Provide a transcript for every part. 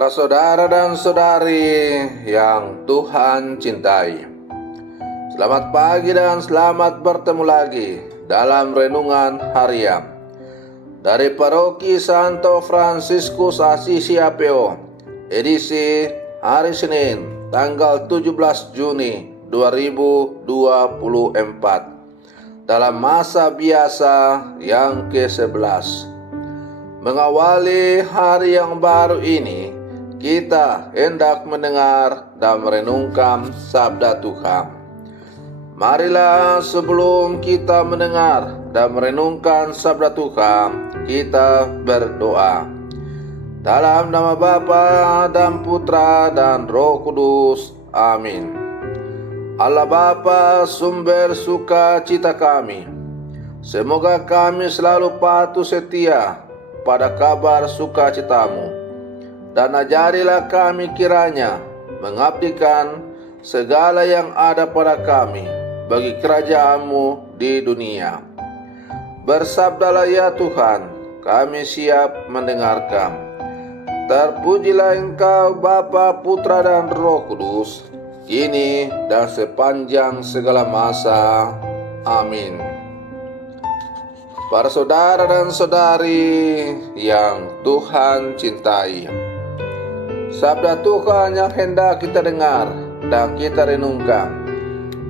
Para saudara dan saudari yang Tuhan cintai, selamat pagi dan selamat bertemu lagi dalam renungan harian dari Paroki Santo Fransiskus Assisi APO, edisi hari Senin, tanggal 17 Juni 2024, dalam masa biasa yang ke-11. Mengawali hari yang baru ini, kita hendak mendengar dan merenungkan sabda Tuhan. Marilah sebelum kita mendengar dan merenungkan sabda Tuhan, kita berdoa. Dalam nama Bapa dan Putra dan Roh Kudus. Amin. Allah Bapa, sumber sukacita kami, semoga kami selalu patuh setia pada kabar sukacitamu, dan ajarilah kami kiranya mengabdikan segala yang ada pada kami bagi kerajaan-Mu di dunia. Bersabdalah ya Tuhan, kami siap mendengarkan. Terpujilah Engkau Bapa, Putra dan Roh Kudus, kini dan sepanjang segala masa. Amin. Para saudara dan saudari yang Tuhan cintai, sabda Tuhan yang hendak kita dengar dan kita renungkan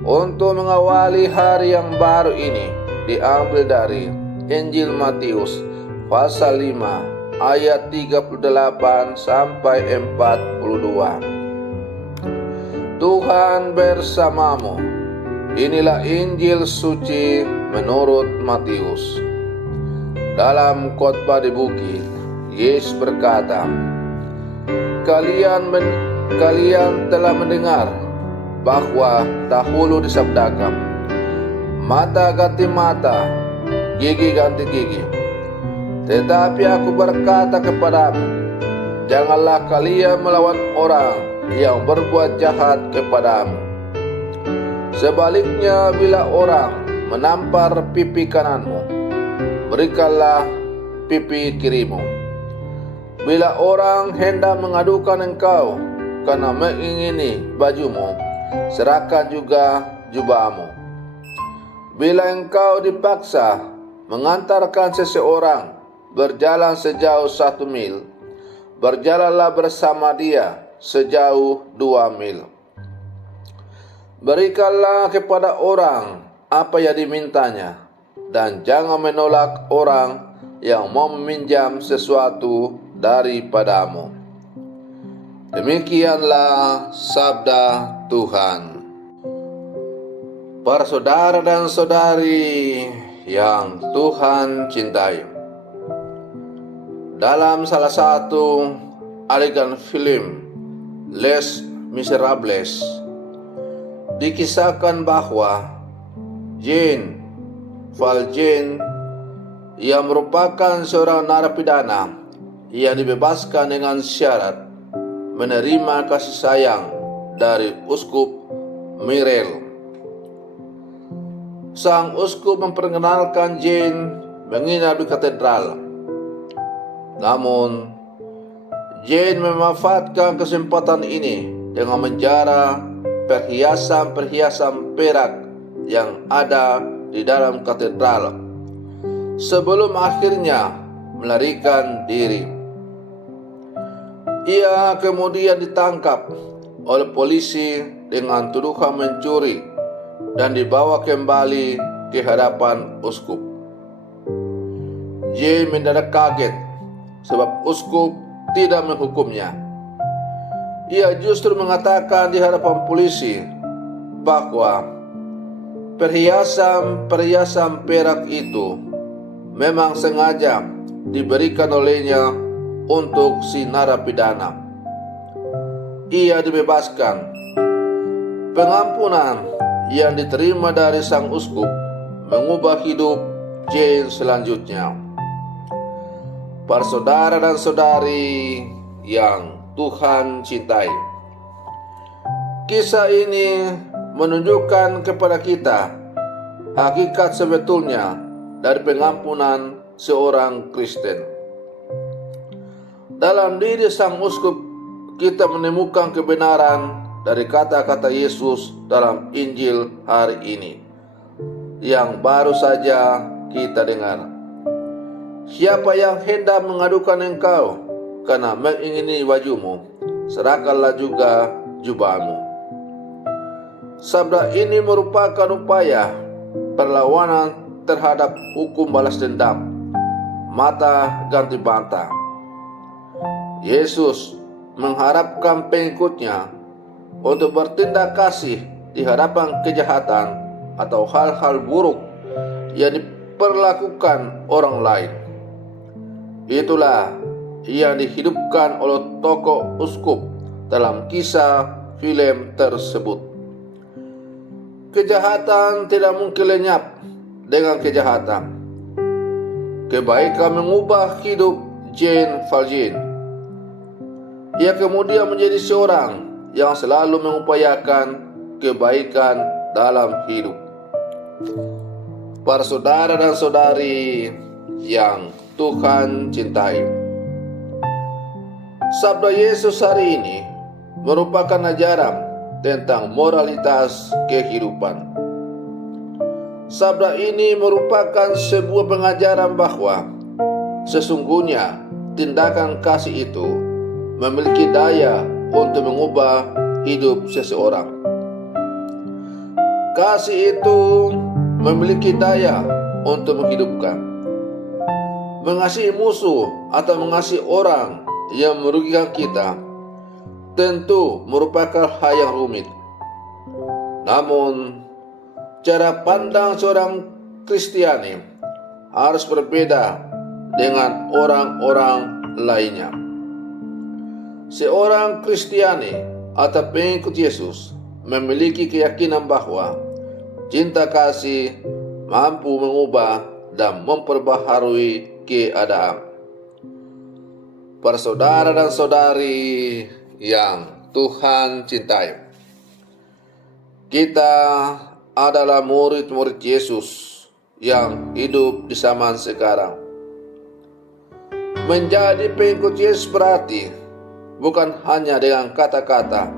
untuk mengawali hari yang baru ini diambil dari Injil Matius pasal 5 ayat 38 sampai 42. Tuhan bersamamu. Inilah Injil suci menurut Matius. Dalam khotbah di bukit, Yesus berkata, Kalian telah mendengar bahwa dahulu disabdakan, mata ganti mata, gigi ganti gigi. Tetapi aku berkata kepadamu, janganlah kalian melawan orang yang berbuat jahat kepadamu. Sebaliknya, bila orang menampar pipi kananmu, berikanlah pipi kirimu. Bila orang hendak mengadukan engkau karena mengingini bajumu, serahkan juga jubahmu. Bila engkau dipaksa mengantarkan seseorang berjalan sejauh 1 mil, berjalanlah bersama dia sejauh 2 mil. Berikanlah kepada orang apa yang dimintanya, dan jangan menolak orang yang mau meminjam sesuatu daripadamu. Demikianlah sabda Tuhan. Para saudara dan saudari yang Tuhan cintai, dalam salah satu adegan film Les Miserables, dikisahkan bahwa Jean Valjean yang merupakan seorang narapidana yang dibebaskan dengan syarat menerima kasih sayang dari Uskup Mireille. Sang uskup memperkenalkan Jean menginap di katedral. Namun Jean memanfaatkan kesempatan ini dengan menjara perhiasan-perhiasan perak yang ada di dalam katedral sebelum akhirnya melarikan diri. Ia kemudian ditangkap oleh polisi dengan tuduhan mencuri dan dibawa kembali ke hadapan uskup. Jean mendadak kaget sebab uskup tidak menghukumnya. Ia justru mengatakan di hadapan polisi bahwa perhiasan perak itu memang sengaja diberikan olehnya untuk si narapidana. Ia dibebaskan. Pengampunan yang diterima dari sang uskup mengubah hidup Jean selanjutnya. Para saudara dan saudari yang Tuhan cintai, kisah ini menunjukkan kepada kita hakikat sebetulnya dari pengampunan seorang Kristen. Dalam diri sang uskup kita menemukan kebenaran dari kata-kata Yesus dalam Injil hari ini yang baru saja kita dengar. Siapa yang hendak mengadukan engkau karena mengingini bajumu, serahkanlah juga jubahmu. Sabda ini merupakan upaya perlawanan terhadap hukum balas dendam, mata ganti mata. Yesus mengharapkan pengikutnya untuk bertindak kasih di hadapan kejahatan atau hal-hal buruk yang diperlakukan orang lain. Itulah yang dihidupkan oleh tokoh uskup dalam kisah film tersebut. Kejahatan tidak mungkin lenyap dengan kejahatan. Kebaikan mengubah hidup Jean Valjean. Ia kemudian menjadi seorang yang selalu mengupayakan kebaikan dalam hidup. Para saudara dan saudari yang Tuhan cintai, sabda Yesus hari ini merupakan ajaran tentang moralitas kehidupan. Sabda ini merupakan sebuah pengajaran bahwa sesungguhnya tindakan kasih itu memiliki daya untuk mengubah hidup seseorang. Kasih itu memiliki daya untuk menghidupkan. Mengasihi musuh atau mengasihi orang yang merugikan kita tentu merupakan hal yang rumit. Namun, cara pandang seorang Kristiani harus berbeda dengan orang-orang lainnya. Seorang Kristiani atau pengikut Yesus memiliki keyakinan bahwa cinta kasih mampu mengubah dan memperbaharui keadaan. Para saudara dan saudari yang Tuhan cintai, kita adalah murid-murid Yesus yang hidup di zaman sekarang. Menjadi pengikut Yesus berarti bukan hanya dengan kata-kata,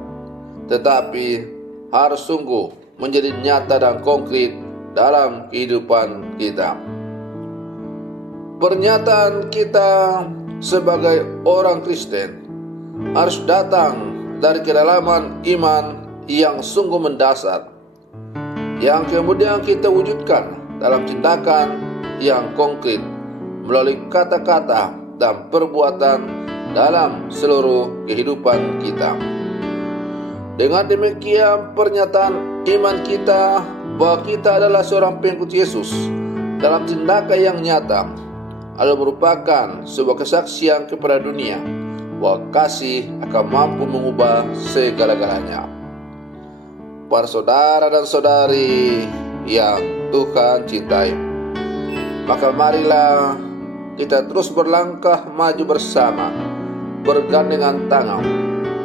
tetapi harus sungguh menjadi nyata dan konkret dalam kehidupan kita. Pernyataan kita sebagai orang Kristen harus datang dari kedalaman iman yang sungguh mendasar, yang kemudian kita wujudkan dalam tindakan yang konkret melalui kata-kata dan perbuatan dalam seluruh kehidupan kita. Dengan demikian, pernyataan iman kita bahwa kita adalah seorang pengikut Yesus dalam tindakan yang nyata adalah merupakan sebuah kesaksian kepada dunia bahwa kasih akan mampu mengubah segala-galanya. Para saudara dan saudari yang Tuhan cintai, maka marilah kita terus berlangkah maju bersama, bergandengan tangan,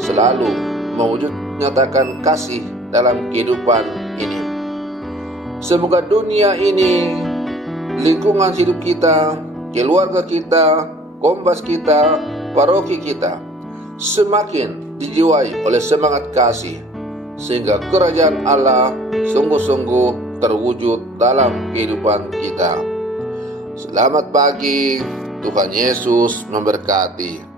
selalu mewujud nyatakan kasih dalam kehidupan ini. Semoga dunia ini, lingkungan hidup kita, keluarga kita, kompas kita, paroki kita semakin dijiwai oleh semangat kasih, sehingga kerajaan Allah sungguh-sungguh terwujud dalam kehidupan kita. Selamat pagi, Tuhan Yesus memberkati.